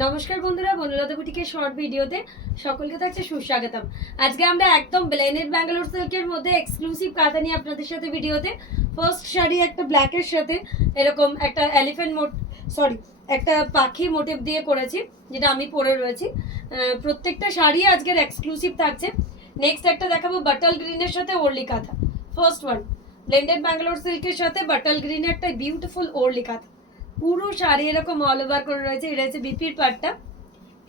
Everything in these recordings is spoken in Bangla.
নমস্কার বন্ধুরা, বনলতা বুটিকের শর্ট ভিডিওতে সকলকে থাকছে সুস্বাগতম। আজকে আমরা একদম ব্লেন্ডেড ব্যাঙ্গালোর সিল্কের মধ্যে এক্সক্লুসিভ কাঁথা নিয়ে আপনাদের সাথে ভিডিওতে ফার্স্ট শাড়ি একটা ব্ল্যাকের সাথে এরকম একটা একটা পাখি মোটিভ দিয়ে করেছি, যেটা আমি পরে রয়েছি। প্রত্যেকটা শাড়ি আজকের এক্সক্লুসিভ থাকছে। নেক্সট একটা দেখাবো বাটাল গ্রিনের সাথে ওরলি কাঁথা। ফার্স্ট ওয়ান, ব্লেন্ডেড ব্যাঙ্গালোর সিল্কের সাথে বাটাল গ্রিনের একটা বিউটিফুল ওরলি কাঁথা। পুরো শাড়ি এরকম অল ওভার করে রয়েছে। এটা হচ্ছে বিপির পার্টটা,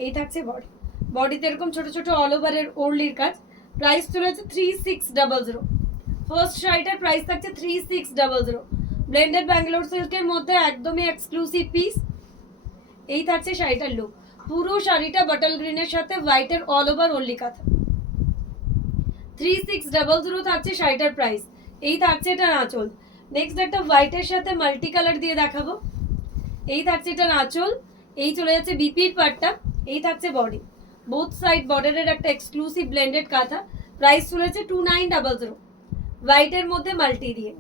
এই থাকছে বডি। বডিতে এরকম ছোট ছোট অল ওভারের ওরলির কাজ। প্রাইস চলে যাচ্ছে 3600। ফার্স্ট শাড়িটার প্রাইস থাকছে 3600। ব্লেন্ডেড ব্যাঙ্গালোর সিল্কের মধ্যে একদমই এক্সক্লুসিভ পিস। এই থাকছে শাড়িটার লুক। পুরো শাড়িটা বাটল গ্রিনের সাথে হোয়াইটের অল ওভার ওরলি কাঁথা। 3600 থাকছে শাড়িটার প্রাইস। এই থাকছে এটার আঁচল। নেক্সট একটা হোয়াইটের সাথে মাল্টি কালার দিয়ে দেখাবো। এই থাকছে এটার আঁচল। এই চলে যাচ্ছে বিপির পার্টটা। এই থাকছে বডি। বোথ সাইড বর্ডারের একটা এক্সক্লুসিভ ব্লেন্ডেড কাঁথা। প্রাইস চলেছে 2900 হোয়াইটের মধ্যে মাল্টি দিয়ে।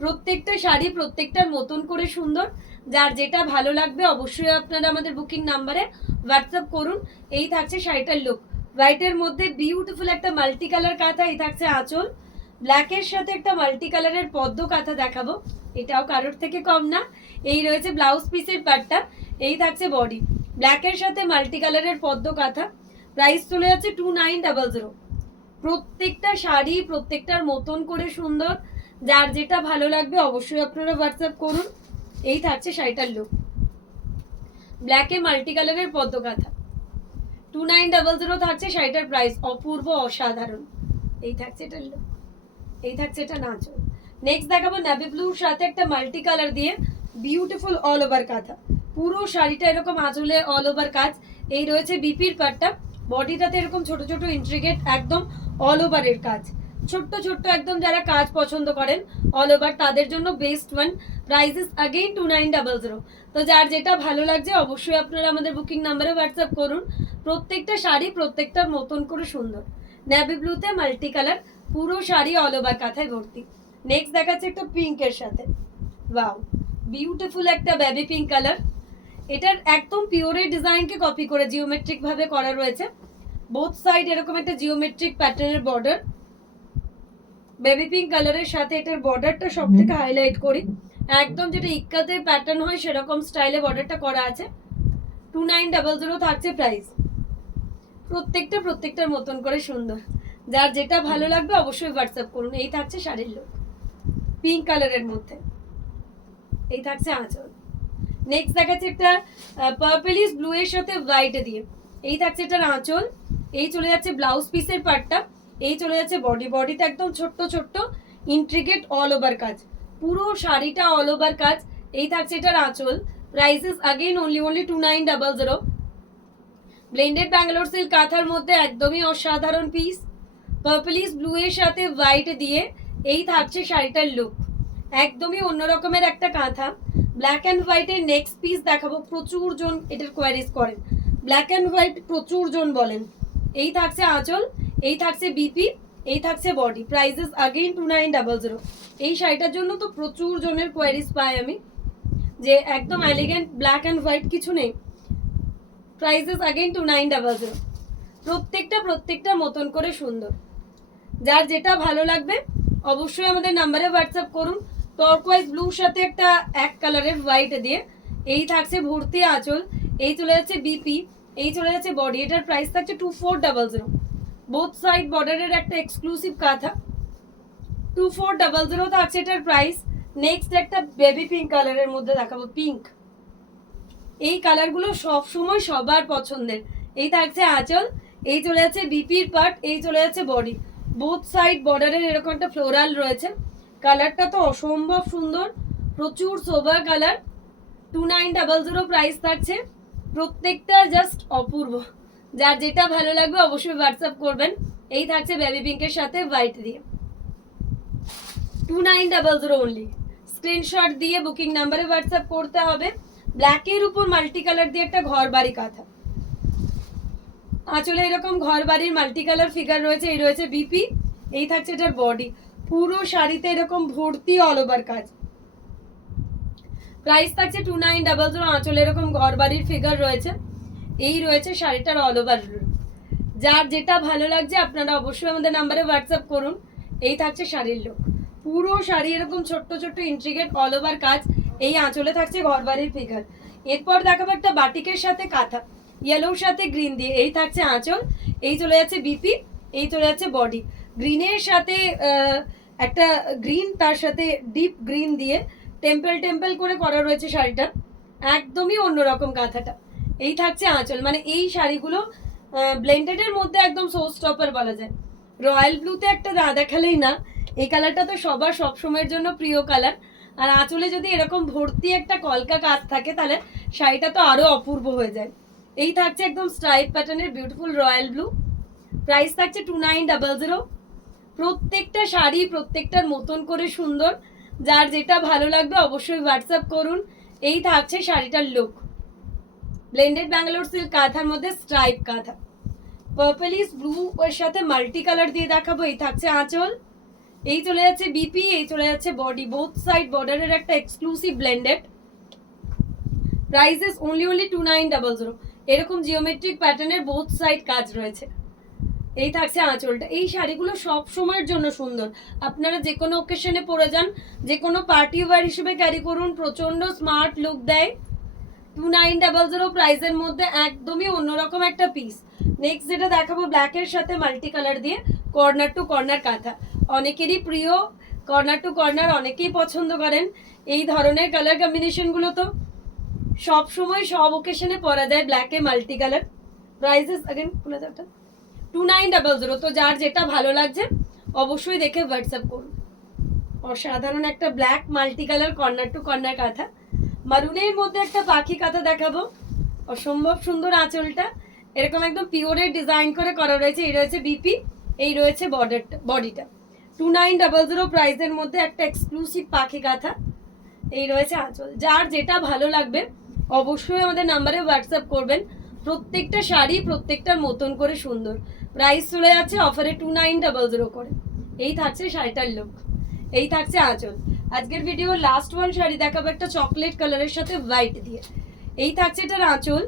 প্রত্যেকটা শাড়ি প্রত্যেকটার মতন করে সুন্দর। যার যেটা ভালো লাগবে অবশ্যই আপনারা আমাদের বুকিং নাম্বারে হোয়াটসঅ্যাপ করুন। এই থাকছে শাড়িটার লুক। হোয়াইটের মধ্যে বিউটিফুল একটা মাল্টি কালার কাঁথা। এই থাকছে আঁচল। ব্ল্যাকের সাথে একটা মাল্টি কালারের পদ্ম কাঁথা দেখাবো, এটাও কারোর থেকে কম না। এই রয়েছে ব্লাউজ পিসের পার্টটা। এই থাকছে বডি। ব্ল্যাকের সাথে মাল্টি কালারের পদ্ম কাঁথা। প্রাইস চলে যাচ্ছে 2900। প্রত্যেকটা শাড়ি প্রত্যেকটার মতন করে সুন্দর। যার যেটা ভালো লাগবে অবশ্যই আপনারা হোয়াটসঅ্যাপ করুন। এই থাকছে শাড়িটার লুক। ব্ল্যাকে মাল্টি কালারের পদ্ম কাঁথা। 2900 থাকছে শাড়িটার প্রাইস। অপূর্ব, অসাধারণ। এই থাকছে এটার লুক। এই থাকছে এটা নাচল। নেক্সট দেখাবো নেভি ব্লুর সাথে একটা মাল্টি কালার দিয়ে বিউটিফুল অল ওভার কাঁথা। পুরো শাড়িটা এরকম আঁচলে অল ওভার কাজ। এই রয়েছে বিপির পার্টটা। বডিটাতে এরকম ছোট ছোট ইন্ট্রিগেট একদম অল ওভারের কাজ। ছোট্ট ছোট্ট একদম যারা কাজ পছন্দ করেন অল ওভার, তাদের জন্য বেস্ট ওয়ান। Prices again 2900। তো যার যেটা ভালো লাগছে অবশ্যই আপনারা আমাদের বুকিং নাম্বারে হোয়াটসঅ্যাপ করুন। প্রত্যেকটা শাড়ি প্রত্যেকটার মতন করে সুন্দর। নেভি ব্লুতে মাল্টি কালার, পুরো শাড়ি অল ওভার কাঁথায় ভর্তি। নেক্সট দেখাচ্ছে একটা পিঙ্কের সাথে। ওয়াও, বিউটিফুল একটা বেবি পিঙ্ক কালার। এটার একদম পিওরের ডিজাইনকে কপি করে জিওমেট্রিক ভাবে করা রয়েছে। বোথ সাইড এরকম একটা জিওমেট্রিক প্যাটার্নের বর্ডার। বেবি পিঙ্ক কালারের সাথে এটার বর্ডারটা সব থেকে হাইলাইট করি। একদম যেটা ইক্কাতে প্যাটার্ন হয় সেরকম স্টাইলে বর্ডারটা করা আছে। 2900 থাকছে প্রাইস। প্রত্যেকটা প্রত্যেকটার মতন করে সুন্দর। যার যেটা ভালো লাগবে অবশ্যই হোয়াটসঅ্যাপ করুন। এই থাকছে শাড়ির লুক পিঙ্ক কালারের মধ্যে। এই থাকছে আঁচল। নেক্সট দেখাচ্ছে একটা পার্পলিশ ব্লু এর সাথে হোয়াইট দিয়ে। এই থাকছে এটার আঁচল। এই চলে যাচ্ছে ব্লাউজ পিসের পার্টটা। এই চলে যাচ্ছে বডি। বডিতে একদম ছোট্ট ছোট্ট ইন্ট্রিগেট অল ওভার কাজ। পুরো শাড়িটা অল ওভার কাজ। এই থাকছে এটার আঁচল। Prices again only 2900। Blended Bangalore silk কাঁথার মধ্যে একদমই অসাধারণ পিস। পার্পলিশ ব্লু এর সাথে হোয়াইট দিয়ে এই থাকছে শাড়িটার লুক। একদমই অন্য রকমের একটা কাঁথা। ব্ল্যাক অ্যান্ড হোয়াইটের নেক্সট পিস দেখাবো। প্রচুর জন এটার কোয়ারিজ করেন, ব্ল্যাক অ্যান্ড হোয়াইট প্রচুর জন বলেন। এই থাকছে আঁচল। এই থাকছে বিপি। এই থাকছে বডি। Prices again 2900। এই শাড়িটার জন্য তো প্রচুর জনের কোয়ারিজ পাই আমি, যে একদম এলিগেন্ট ব্ল্যাক অ্যান্ড হোয়াইট কিছু নেই। Prices again 2900। প্রত্যেকটা প্রত্যেকটা মতন করে সুন্দর। যার যেটা ভালো লাগবে অবশ্যই আমাদের নাম্বারে হোয়াটসঅ্যাপ করুন। টর্কোয়াইজ ব্লুর সাথে একটা এক কালারের হোয়াইট দিয়ে। এই থাকছে ভর্তি আঁচল। এই চলে যাচ্ছে বিপি। এই চলে যাচ্ছে বডি। এটার প্রাইস থাকছে 2400। বোথ সাইড বর্ডারের একটা এক্সক্লুসিভ কাঁথা। 2400 থাকছে এটার প্রাইস। নেক্সট একটা বেবি পিঙ্ক কালারের মধ্যে দেখাবো। পিঙ্ক, এই কালারগুলো সব সময় সবার পছন্দের। এই থাকছে আঁচল। এই চলে যাচ্ছে বিপির পার্ট। এই চলে যাচ্ছে বডি। বোথ সাইড বর্ডারের এরকম একটা ফ্লোরাল রয়েছে। কালারটা তো অসম্ভব সুন্দর, প্রচুর সোবার কালার। 2900 প্রাইস থাকছে। প্রত্যেকটা জাস্ট অপূর্ব। যার যেটা ভালো লাগবে অবশ্যই হোয়াটসঅ্যাপ করবেন। এই থাকছে বেবি পিঙ্কের সাথে হোয়াইট দিয়ে। 2900 অনলি। স্ক্রিনশট দিয়ে বুকিং নাম্বারে হোয়াটসঅ্যাপ করতে হবে। ব্ল্যাকের উপর মাল্টি কালার দিয়ে একটা ঘর বাড়ি কাঁথা। আঁচলে এরকম ঘর বাড়ির মাল্টি কালার ফিগার রয়েছে। এই রয়েছে বিপি। এই থাকছে এটার বডি। পুরো শাড়িতে এরকম ভর্তি অল ওভার কাজ। প্রাইস থাকছে 2900। আঁচলে এরকম ঘর বাড়ির ফিগার রয়েছে। এই রয়েছে শাড়িটার অল ওভার। যার যেটা ভালো লাগছে আপনারা অবশ্যই আমাদের নাম্বারে হোয়াটসঅ্যাপ করুন। এই থাকছে শাড়ির লুক। পুরো শাড়ি এরকম ছোট্ট ছোট্ট ইন্ট্রিগেট অল ওভার কাজ। এই আঁচলে থাকছে ঘরবাড়ির ফিগার। এরপর দেখাবো একটা বাটিকের সাথে কাঁথা, ইয়েলোর সাথে গ্রিন দিয়ে। এই থাকছে আঁচল, এই চলে যাচ্ছে বিপি, এই চলে যাচ্ছে বডি। গ্রিনের সাথে একটা গ্রিন, তার সাথে ডিপ গ্রিন দিয়ে টেম্পল টেম্পল করে করা রয়েছে শাড়িটা। একদমই অন্যরকম কাঁথাটা। এই থাকছে আঁচল। মানে এই শাড়িগুলো ব্লেন্ডেডের মধ্যে একদম শো স্টপার বলা যায়। রয়্যাল ব্লুতে একটা না দেখালেই না, এই কালারটা তো সবার সবসময়ের জন্য প্রিয় কালার। আর আঁচলে যদি এরকম ভর্তি একটা কলকা কাজ থাকে তাহলে শাড়িটা তো আরো অপূর্ব হয়ে যায়। এই থাকছে একদম স্ট্রাইপ প্যাটার্নের বিউটিফুল রয়্যাল ব্লু। প্রাইস থাকছে 2900। প্রত্যেকটা শাড়ি প্রত্যেকটার মতন করে সুন্দর। যার যেটা ভালো লাগবে অবশ্যই হোয়াটসঅ্যাপ করুন। এই থাকছে শাড়িটার লুক। ব্লেন্ডেড ব্যাঙ্গালোর সিল্ক কাঁথার মধ্যে স্ট্রাইপ কাঁথা, পার্পলিশ ব্লু ওর সাথে মাল্টি কালার দিয়ে দেখাবো। এই থাকছে আঁচল, এই চলে যাচ্ছে বিপি, এই চলে যাচ্ছে বডি। বোথ সাইড বর্ডারের একটা এক্সক্লুসিভ ব্লেন্ডেড। Prices only 2900। এরকম জিওমেট্রিক প্যাটার্নের বোথ সাইড কাজ রয়েছে। এই থাকছে আঁচলটা। এই শাড়িগুলো সব সময়ের জন্য সুন্দর। আপনারা যে কোনো ওকেশনে পরে যান, যে কোনো পার্টি ওয়্যার হিসেবে ক্যারি করুন, প্রচন্ড স্মার্ট লুক দেয়। 2900 প্রাইসের মধ্যে একদমই অন্যরকম একটা পিস। নেক্সট যেটা দেখাবো ব্ল্যাকের সাথে মাল্টি কালার দিয়ে কর্নার টু কর্নার কাঁথা। অনেকেরই প্রিয় কর্নার টু কর্নার, অনেকেই পছন্দ করেন এই ধরনের কালার কম্বিনেশনগুলো। তো সব সময় সব ওকেশনে পরা যায় ব্ল্যাকে মাল্টি কালার। প্রাইসেস अगेन খুলে যাটা 2900। তো যার যেটা ভালো লাগছে অবশ্যই দেখে হোয়াটসঅ্যাপ করুন। অসাধারণ একটা black multi colour corner to corner কাঁথা। মারুনের মধ্যে একটা পাখি কাঁথা দেখাবো। অসম্ভব সুন্দর আঁচলটা, এরকম একদম পিওরের ডিজাইন করে করা রয়েছে। এই রয়েছে বিপি, এই রয়েছে বডিটা। 2900 প্রাইসের মধ্যে একটা এক্সক্লুসিভ পাখি কাঁথা। এই রয়েছে আঁচল। যার যেটা ভালো লাগবে অবশ্যই আমাদের নাম্বারে হোয়াটসঅ্যাপ করবেন। প্রত্যেকটা শাড়ি প্রত্যেকটার মতন করে সুন্দর। প্রাইস চলে যাচ্ছে অফারে 2900 করে। এই থাকছে শাড়িটার লুক, এই থাকছে আঁচল। আজকের ভিডিও লাস্ট ওয়ান শাড়ি দেখাবো একটা চকলেট কালারের সাথে হোয়াইট দিয়ে। এই থাকছে এটার আঁচল,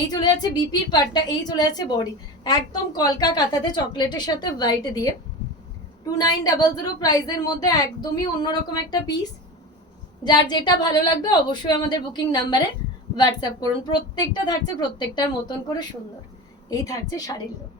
এই চলে যাচ্ছে বিপির পাটটা, এই চলে যাচ্ছে বডি। একদম কলকা কাঁথাতে চকলেটের সাথে হোয়াইট দিয়ে 2900 প্রাইসের মধ্যে একদমই অন্যরকম একটা পিস। যার যেটা ভালো লাগবে অবশ্যই আমাদের বুকিং নাম্বারে হোয়াটসঅ্যাপ করুন। প্রত্যেকটা থাকছে প্রত্যেকটার মতন করে সুন্দর। এই থাকছে শাড়ির লুক।